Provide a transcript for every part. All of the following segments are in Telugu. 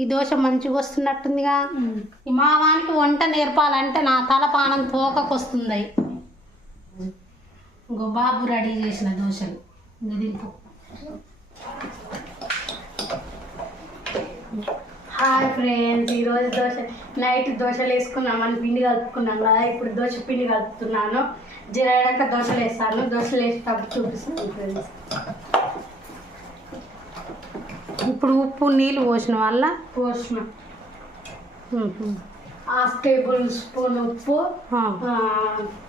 ఈ దోశ మంచిగా వస్తున్నట్టుందిగా. ఈ మావానికి వంట నేర్పాలంటే నా తల పానం తోకకొస్తుంది. ఇంకో బాబు రెడీ చేసిన దోశలు దింపు. హాయ్ ఫ్రెండ్స్, ఈరోజు నైట్ దోశలు వేసుకున్నామని పిండి కలుపుకున్నాం కదా. ఇప్పుడు దోశ పిండి కలుపుతున్నాను. జీరాక దోశలు వేస్తాను. దోశలు వేసేటప్పుడు చూపిస్తాను ఫ్రెండ్స్. ఇప్పుడు ఉప్పు నీళ్ళు పోసిన ½ టేబుల్ స్పూన్ ఉప్పు,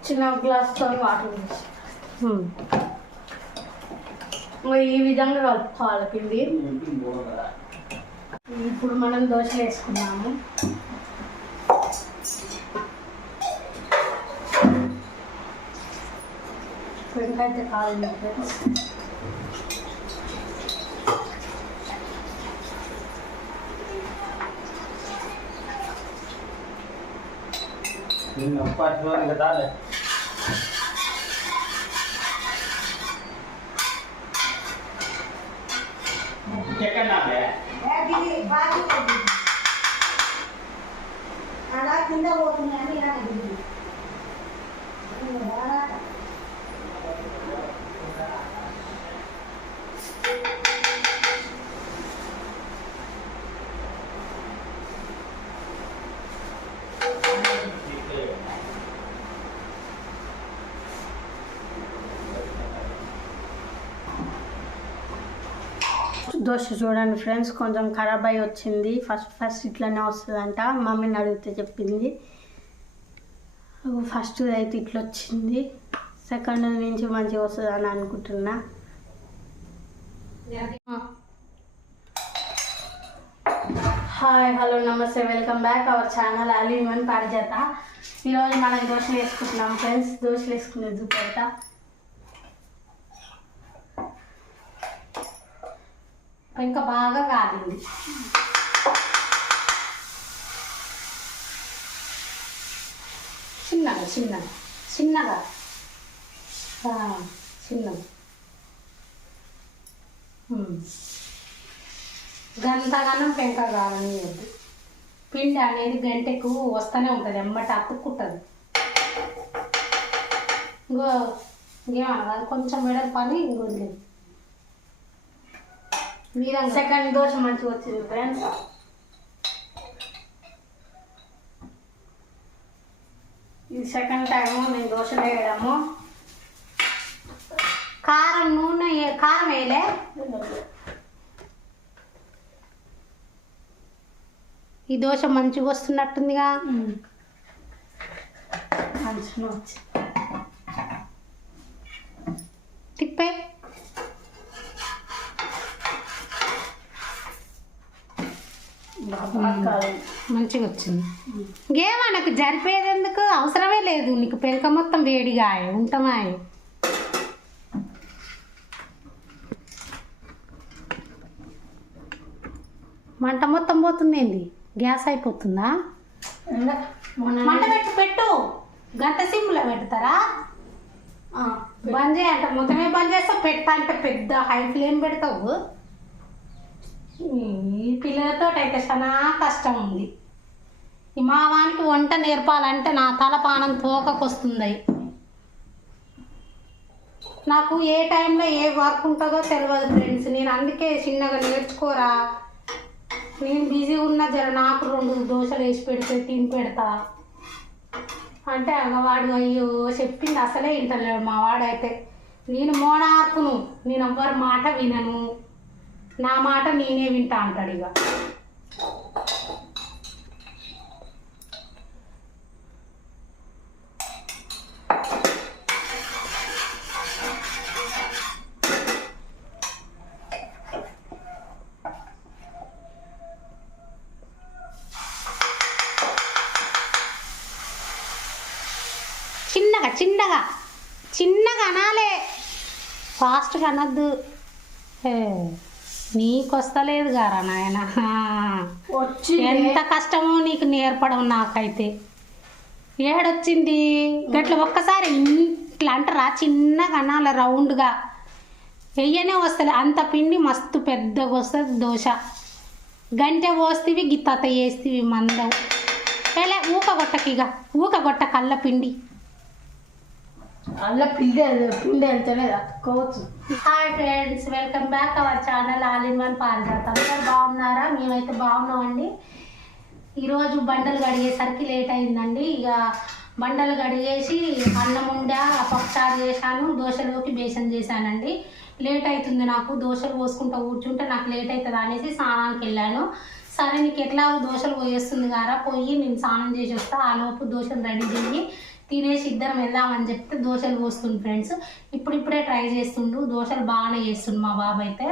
చిన్న గ్లాస్తో వాటర్ పోసి ఈ విధంగా కలుపుకోవాలి పిండి. ఇప్పుడు మనం దోశ వేసుకున్నాము. పెంకైతే కాలేదు ఫ్రెండ్స్. కింద పోతున్నాయని దోశ చూడండి ఫ్రెండ్స్, కొంచెం ఖరాబ్ అయి వచ్చింది. ఫస్ట్ ఇట్లనే వస్తుందంట. మమ్మీని అడిగితే చెప్పింది. ఫస్ట్ అయితే ఇట్లా వచ్చింది, సెకండ్ నుంచి మంచిగా వస్తుంది అని అనుకుంటున్నా. హాయ్, హలో, నమస్తే, వెల్కమ్ బ్యాక్ అవర్ ఛానల్ అలీమన్ పారిజాత. ఈరోజు మనం దోశలు వేసుకుంటున్నాం ఫ్రెండ్స్. దోశలు వేసుకునేది చూపెడతా. ఇంకా బాగా కాలింది. చిన్నగా చిన్నగా చిన్నగా చిన్నగా గంటగానం పెంక కావాలని పిండి అనేది గంటకు వస్తూనే ఉంటుంది, ఎమ్మట అతుక్కుంటుంది. ఇంకేమన్నా కొంచెం వెడల్ పని ఇంకొద్దు. సెకండ్ దోశ మంచిగా వచ్చింది ఫ్రెండ్స్. ఇది సెకండ్ టైము నేను దోశలు వేయడము. కారం వేయలే. ఈ దోశ మంచిగా వస్తున్నట్టుందిగా. మంచిగా వచ్చి తిప్పే మంచిగా వచ్చింది. ఇంకేమనకు జరిపేది ఎందుకు, అవసరమే లేదు. నీకు పెంక మొత్తం వేడిగా ఉంటామా. మంట మొత్తం పోతుంది. ఏంది, గ్యాస్ అయిపోతుందా? మంట పెట్టు. గంట సిమ్లో పెడతారా? బంద్ చేయంట. మొత్తమే బంద్ చేస్తావు. పెట్టా అంటే పెద్ద హై ఫ్లేమ్ పెడతావు. ఈ పిల్లలతో అయితే చాలా కష్టం ఉంది. ఈ మావానికి వంట నేర్పాలంటే నా తల పానం తోకకొస్తుంది. నాకు ఏ టైంలో ఏ వర్క్ ఉంటుందో తెలియదు ఫ్రెండ్స్. నేను అందుకే చిన్నగా నేర్చుకోరా, నేను బిజీ ఉన్న జర నాకు 2 దోశలు వేసి పెడితే తిని పెడతా అంటే వాడు అయ్యో చెప్పింది అసలే వింటలేడు మా వాడైతే. నేను మోనార్కును, నేను ఎవ్వరి మాట వినను, నా మాట నేనే వింటా అంటాడు. ఇక చిన్నగా చిన్నగా చిన్నగా అనాలే, ఫాస్ట్గా అనద్దు. నీకు వస్తలేదు గారా నాయన. ఎంత కష్టమో నీకు నేర్పడం. నాకైతే ఏడొచ్చింది గట్ల ఒక్కసారి ఇట్లా అంటారా, చిన్నగా అనాల, రౌండ్గా వెయ్యనే వస్తుంది. అంత పిండి మస్తు పెద్దగా వస్తుంది దోశ. గంటె పోస్తేవి గిత్తత వేస్తేవి మందం ఎలా ఊకగొట్టకిగా ఊకగొట్ట కళ్ళ పిండి అల్ల పిండి వెళ్తేనే తక్కువచ్చు. Hi friends, welcome back our channel all in one Parijata. అందరూ బాగున్నారా? మేమైతే బాగున్నామండి. ఈరోజు బండలు కడిగేసరికి లేట్ అయిందండి. ఇక బండలు కడిగేసి అన్నం ఉండా పప్పుచారు చేశాను, దోశలోకి బేసన్ చేశానండి. లేట్ అవుతుంది నాకు, దోశలు పోసుకుంటూ కూర్చుంటే నాకు లేట్ అవుతుంది అనేసి స్నానానికి వెళ్ళాను. సరే నీకు ఎట్లా దోశలు పోయేస్తుంది కదా, పోయి నేను స్నానం చేసి వస్తా, ఆ లోపు దోశలు రెడీ చేయి తినేసి ఇద్దరం వెళ్దామని చెప్తే దోశలు పోస్తుంది ఫ్రెండ్స్. ఇప్పుడిప్పుడే ట్రై చేస్తుండు, దోశలు బాగానే చేస్తుండు మా బాబు అయితే.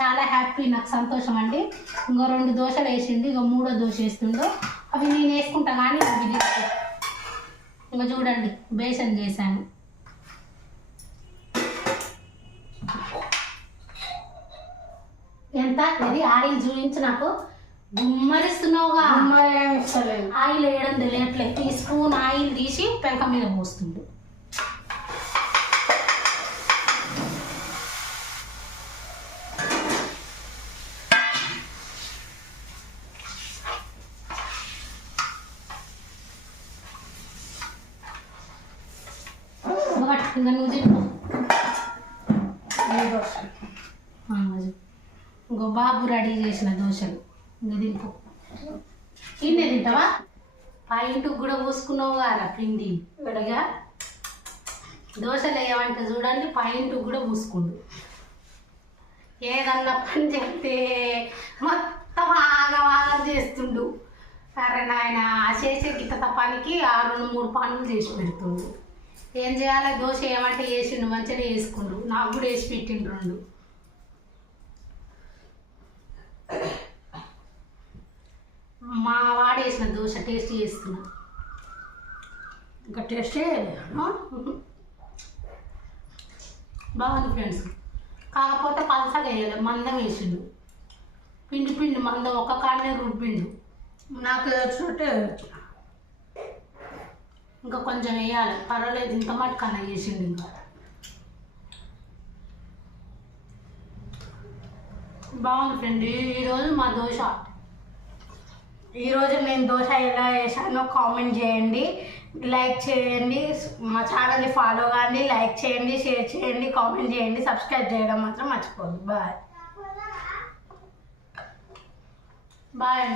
చాలా హ్యాపీ, నాకు సంతోషం అండి. ఇంకో 2 దోశలు వేసిండు, ఇక 3వ దోశ వేస్తుండు. అవి నేను వేసుకుంటా కానీ అవి ఇంకా చూడండి బేసన్ చేశాను. ఎంత ఇది ఆయిల్ చూపించి నాకు గుమ్మరిస్తున్నావుగా. ఆయిల్ వేయడం తెలియట్లేదు. 3 స్పూన్ ఆయిల్ తీసి పెంక మీద పోస్తుంది. ఇంకా నువ్వు తింటావు ఇంకో బాబు రెడీ చేసిన దోశలు ఇంకా తింటావు. పిండి తింటావా? ఆ ఇంటికి కూడా పూసుకున్నావు కదా పిండి విడగా. దోశలు వేయమంటే చూడండి పైంటికి కూడా పూసుకుండు. ఏదన్నా పని చెప్తే మొత్తం ఆగవాగం చేస్తుండు. సరే నాయన చేసే గిత్త పనికి 2-3 పనులు చేసి పెడుతుండు. ఏం చేయాలి? దోశ ఏమంటే వేసిండు, మంచిగా వేసుకుండు. నాకు కూడా వేసి పెట్టిండు 2. మా వాడు వేసిన దోశ టేస్ట్ చేస్తున్నా. ఇంకా టేస్టే బాగుంది ఫ్రెండ్స్. కాకపోతే పలసగా వేయలేదు, మందం వేసిండు. పిండి మందం ఒక కాడనే రుబ్బిండు. నాకు వచ్చినట్టే ఇంకా కొంచెం వేయాలి, పర్వాలేదు. ఇంత మటుకన్నా చేసిండు. ఇంకా బాగుంది ఫ్రెండ్. ఈరోజు మా దోశ. ఈరోజు నేను దోశ ఎలా వేసానో కామెంట్ చేయండి, లైక్ చేయండి, మా ఛానల్ని ఫాలో కాండి, లైక్ చేయండి, షేర్ చేయండి, కామెంట్ చేయండి, సబ్స్క్రైబ్ చేయడం మాత్రం మర్చిపోద్దు. బాయ్ బాయ్ అండి.